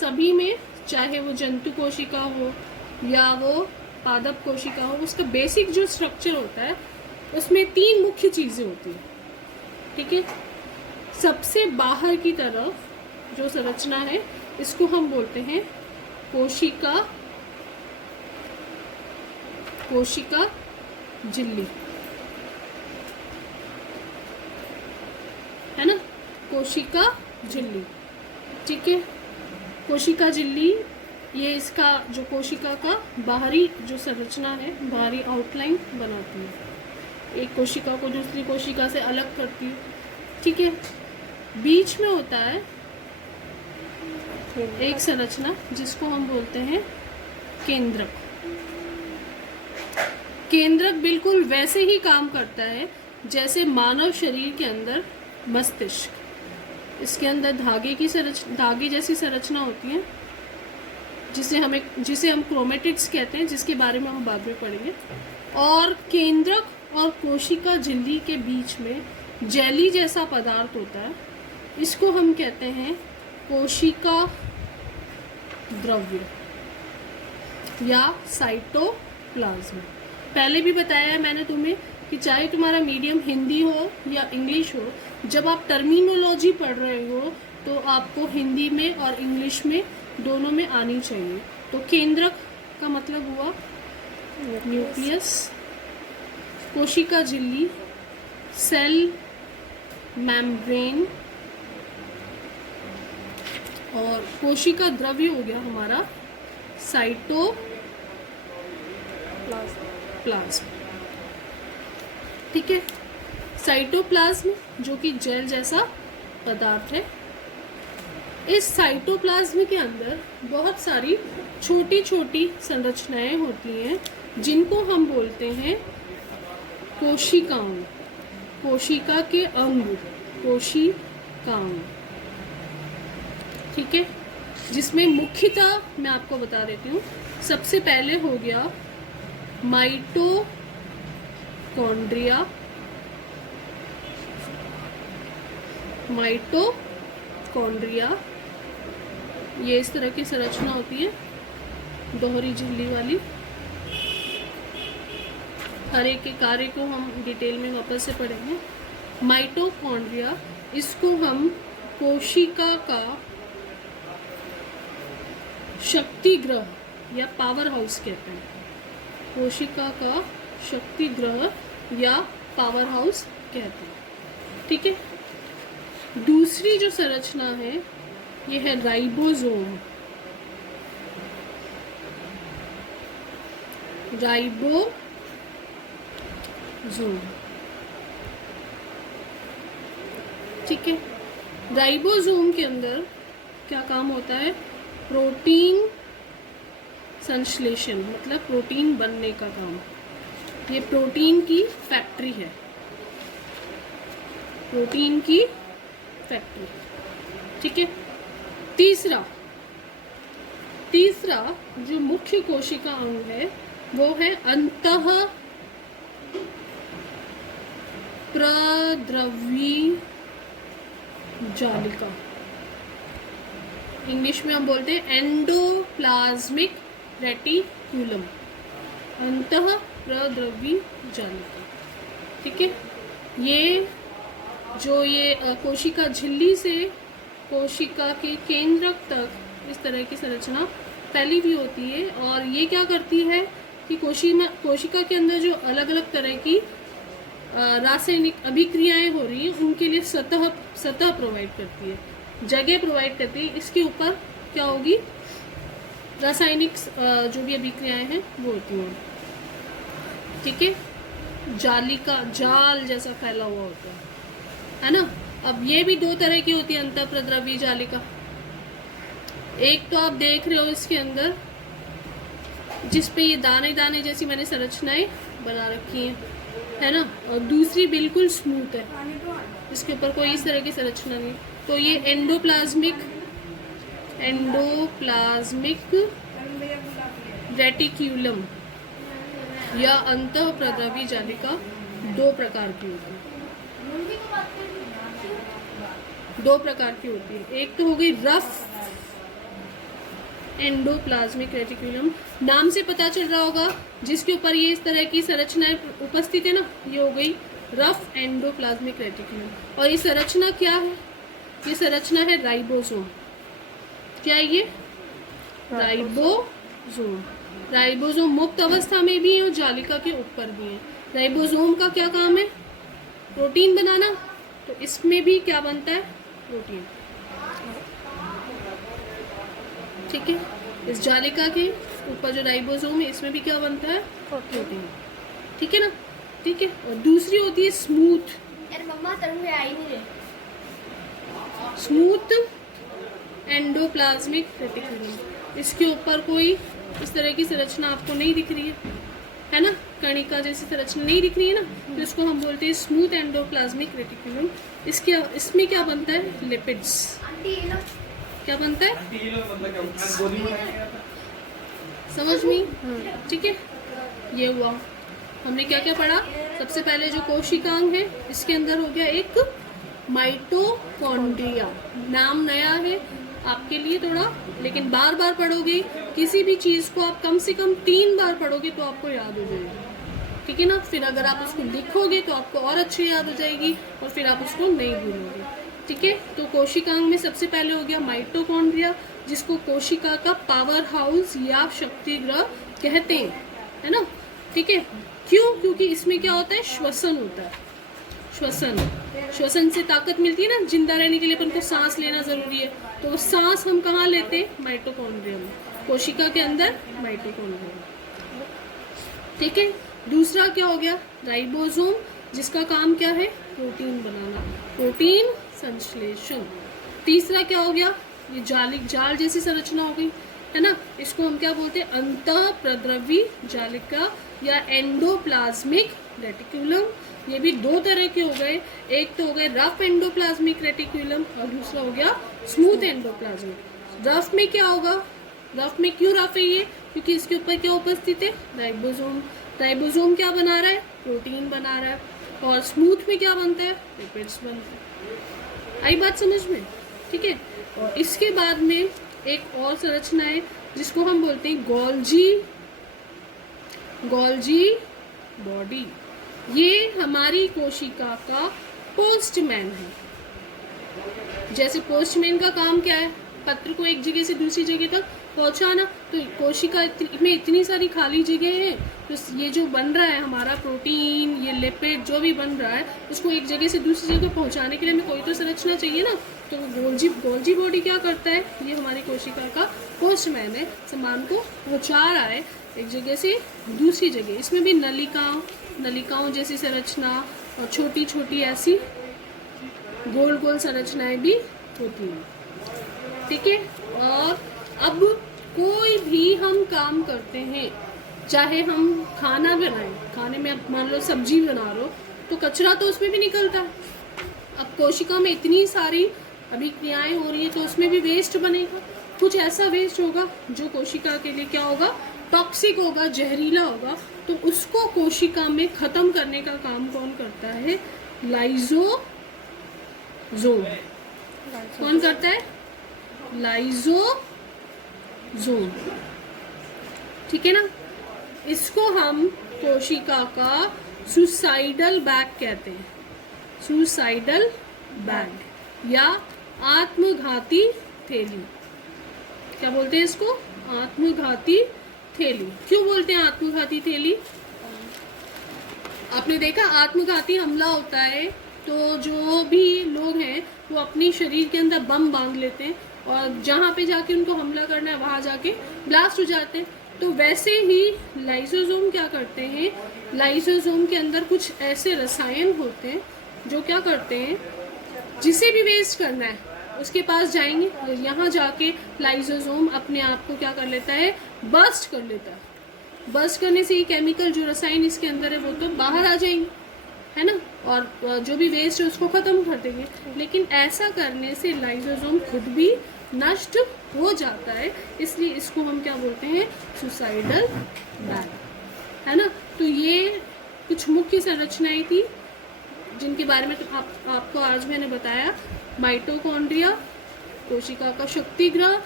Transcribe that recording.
सभी में, चाहे वो जंतु कोशिका हो या वो पादप कोशिका हो, उसका बेसिक जो स्ट्रक्चर होता है उसमें 3 मुख्य चीज़ें होती हैं। ठीक है, सबसे बाहर की तरफ जो संरचना है इसको हम बोलते हैं कोशिका झिल्ली, है ना, कोशिका झिल्ली। ठीक है, कोशिका झिल्ली ये इसका जो कोशिका का बाहरी जो संरचना है, बाहरी आउटलाइन बनाती है, एक कोशिका को दूसरी कोशिका से अलग करती है। ठीक है, बीच में होता है एक संरचना जिसको हम बोलते हैं केंद्रक। केंद्रक बिल्कुल वैसे ही काम करता है जैसे मानव शरीर के अंदर मस्तिष्क, इसके अंदर धागे जैसी संरचना होती है जिसे हम क्रोमेटिड्स कहते हैं, जिसके बारे में हम बाद में पढ़ेंगे। और केंद्रक और कोशिका झिल्ली के बीच में जेली जैसा पदार्थ होता है, इसको हम कहते हैं कोशिका द्रव्य या साइटोप्लाज्म। पहले भी बताया है मैंने तुम्हें कि चाहे तुम्हारा मीडियम हिंदी हो या इंग्लिश हो, जब आप टर्मिनोलॉजी पढ़ रहे हो तो आपको हिंदी में और इंग्लिश में दोनों में आनी चाहिए। तो केंद्रक का मतलब हुआ न्यूक्लियस, कोशिका झिल्ली सेल मेम्ब्रेन, और कोशिका द्रव्य हो गया हमारा साइटोप्लाज्म। ठीक है, साइटोप्लाज्म जो कि जेल जैसा पदार्थ है। इस साइटोप्लाज्म के अंदर बहुत सारी छोटी छोटी संरचनाएं होती हैं जिनको हम बोलते हैं कोशिकाओं, कोशिका के अंग, कोशिकाओं। ठीक है, जिसमें मुख्यतः मैं आपको बता देती हूँ, सबसे पहले हो गया माइटोकॉन्ड्रिया। ये इस तरह की संरचना होती है, दोहरी झिल्ली वाली। हर एक के कार्य को हम डिटेल में वापस से पढ़ेंगे। माइटोकॉन्ड्रिया, इसको हम कोशिका का शक्ति ग्रह या पावर हाउस कहते हैं। कोशिका का शक्ति ग्रह या पावर हाउस कहते हैं। ठीक है, दूसरी जो संरचना है ये है राइबोसोम। ठीक है, राइबोसोम के अंदर क्या काम होता है? प्रोटीन संश्लेषण, मतलब प्रोटीन बनने का काम। ये प्रोटीन की फैक्ट्री है, प्रोटीन की फैक्ट्री। ठीक है, तीसरा जो मुख्य कोशिका अंग है वो है अंतः प्रद्रवी जालिका। इंग्लिश में हम बोलते हैं एंडोप्लाज्मिक रेटिक्यूलम, अंतः प्रद्रवी जालिका। ठीक है, ये कोशिका झिल्ली से कोशिका के केंद्रक तक इस तरह की संरचना फैली हुई होती है। और ये क्या करती है कि कोशिका के अंदर जो अलग अलग तरह की रासायनिक अभिक्रियाएं हो रही हैं उनके लिए सतह प्रोवाइड करती है, जगह प्रोवाइड करती है। इसके ऊपर क्या होगी? रासायनिक जो भी अभिक्रियाएं हैं वो होती हैं। ठीक है, जाल जैसा फैला हुआ होता है ना। अब ये भी दो तरह की होती है अंतःप्रद्रवी जालिका। एक तो आप देख रहे हो इसके अंदर जिस पे ये दाने दाने जैसी मैंने संरचनाएं बना रखी हैं, है ना, और दूसरी बिल्कुल स्मूथ है, इसके ऊपर कोई इस तरह की संरचना नहीं। तो ये एंडोप्लाज्मिक रेटिक्यूलम या अंतःप्रद्रवी जालिका दो प्रकार की होती है। एक तो हो गई रफ एंडोप्लाज्मिक रेटिकुलम। नाम से पता चल रहा होगा जिसके ऊपर ये इस तरह की संरचनाएं उपस्थित है ना, ये हो गई रफ एंडोप्लाज्मिक रेटिकुलम। और ये संरचना क्या है? ये संरचना है राइबोसोम। क्या है ये? राइबोसोम। राइबोसोम मुक्त अवस्था में भी है और जालिका के ऊपर भी है। राइबोसोम का क्या काम है? प्रोटीन बनाना। तो इसमें भी क्या बनता है? प्रोटीन। ठीक है, इस जालिका के ऊपर जो राइबोसोम है इसमें भी क्या बनता है? प्रोटीन। ठीक है ना? ठीक है। और दूसरी होती है स्मूथ। यार मम्मा तरंग में आई नहीं रहे। Smooth endoplasmic reticulum. इसके ऊपर कोई इस तरह की संरचना आपको नहीं दिख रही है ना, कणिका जैसी संरचना नहीं दिख रही है ना, तो इसको हम बोलते हैं स्मूथ एंडोप्लाज्मिक रेटिकुलम। इसमें क्या बनता है? लिपिड्स। क्या बनता है? समझ में? ठीक है, ये हुआ। हमने क्या क्या पढ़ा? सबसे पहले जो कोशिकांग है इसके अंदर हो गया एक माइटोकॉन्ड्रिया। नाम नया है आपके लिए थोड़ा, लेकिन बार बार पढ़ोगे किसी भी चीज़ को आप कम से कम 3 बार पढ़ोगे तो आपको याद हो जाएगा। ठीक है ना? फिर अगर आप उसको लिखोगे तो आपको और अच्छे याद हो जाएगी और फिर आप उसको नहीं भूलोगे। ठीक है, तो कोशिकांग में सबसे पहले हो गया माइटोकॉन्ड्रिया, जिसको कोशिका का पावर हाउस या शक्तिगृह कहते हैं, है ना? ठीक है, क्यों? क्योंकि इसमें क्या होता है? श्वसन होता है। श्वसन से ताकत मिलती है ना, जिंदा रहने के लिए अपन को सांस लेना जरूरी है, तो वो सांस हम कहाँ लेते हैं? माइटोकॉन्ड्रिया में, कोशिका के अंदर माइटोकॉन्ड्रिया में। ठीक है, दूसरा क्या हो गया? राइबोसोम, जिसका काम क्या है? प्रोटीन बनाना, प्रोटीन संश्लेषण। तीसरा क्या हो गया? ये जाल जैसी संरचना हो गई, है ना? इसको हम क्या बोलते हैं? अंतःप्रद्रवी जालिका या एंडोप्लाज्मिक रेटिकुलम। ये भी 2 तरह के हो गए, एक तो हो गए रफ एंडोप्लाज्मिक रेटिकुलम और दूसरा हो गया स्मूथ एंडोप्लाज्मिक। रफ में क्या होगा? रफ में क्यों रफ है ये? क्योंकि इसके ऊपर क्या उपस्थित है? राइबोसोम। राइबोसोम क्या बना रहा है? प्रोटीन बना रहा है। और स्मूथ में क्या बनता है? लिपिड्स बनता है। आई बात समझ में? ठीक है, और इसके बाद में एक और संरचना है जिसको हम बोलते हैं गोल्जी बॉडी। ये हमारी कोशिका का पोस्टमैन है। जैसे पोस्टमैन का काम क्या है? पत्र को एक जगह से दूसरी जगह तक पहुंचाना। तो कोशिका में इतनी सारी खाली जगह है, तो ये जो बन रहा है हमारा प्रोटीन, ये लिपिड जो भी बन रहा है, उसको एक जगह से दूसरी जगह पहुंचाने के लिए हमें कोई तो संरचना चाहिए ना। तो गोल्जी बॉडी क्या करता है? ये हमारी कोशिका का पोस्टमैन है, सामान को पहुंचा रहा है एक जगह से दूसरी जगह। इसमें भी नलिकाओं जैसी संरचना और छोटी छोटी ऐसी गोल गोल संरचनाएं भी होती हैं। ठीक है, और अब कोई भी हम काम करते हैं, चाहे हम खाना बनाएं, खाने में अब मान लो सब्जी बना रहे हो तो कचरा तो उसमें भी निकलता है। अब कोशिका में इतनी सारी अभिक्रियाएं हो रही है तो उसमें भी वेस्ट बनेगा। कुछ ऐसा वेस्ट होगा जो कोशिका के लिए क्या होगा? टॉक्सिक होगा, जहरीला होगा। तो उसको कोशिका में खत्म करने का काम कौन करता है? लाइजोसोम। कौन करता है? लाइजोसोम। ठीक है ना? इसको हम कोशिका का सुसाइडल बैग कहते हैं। सुसाइडल बैग या आत्मघाती थैली। क्या बोलते हैं इसको? आत्मघाती थैली। क्यों बोलते हैं आत्मघाती थैली? आपने देखा आत्मघाती हमला होता है तो जो भी लोग हैं वो अपनी शरीर के अंदर बम बांध लेते हैं और जहाँ पे जाके उनको हमला करना है वहाँ जाके ब्लास्ट हो जाते हैं। तो वैसे ही लाइसोसोम क्या करते हैं? लाइसोसोम के अंदर कुछ ऐसे रसायन होते हैं जो क्या करते हैं, जिसे भी वेस्ट करना है उसके पास जाएंगे और यहाँ जाके लाइसोसोम अपने आप को क्या कर लेता है? बर्स्ट कर लेता है। बर्स्ट करने से ये केमिकल जो रसायन इसके अंदर है वो तो बाहर आ जाएंगे, है ना, और जो भी वेस्ट है उसको ख़त्म कर देंगे। लेकिन ऐसा करने से लाइसोसोम खुद भी नष्ट हो जाता है, इसलिए इसको हम क्या बोलते हैं? सुसाइडल बैग, है ना। तो ये कुछ मुख्य संरचनाएं थी जिनके बारे में आपको आज मैंने बताया। माइटोकॉन्ड्रिया, कोशिका का शक्तिगृह,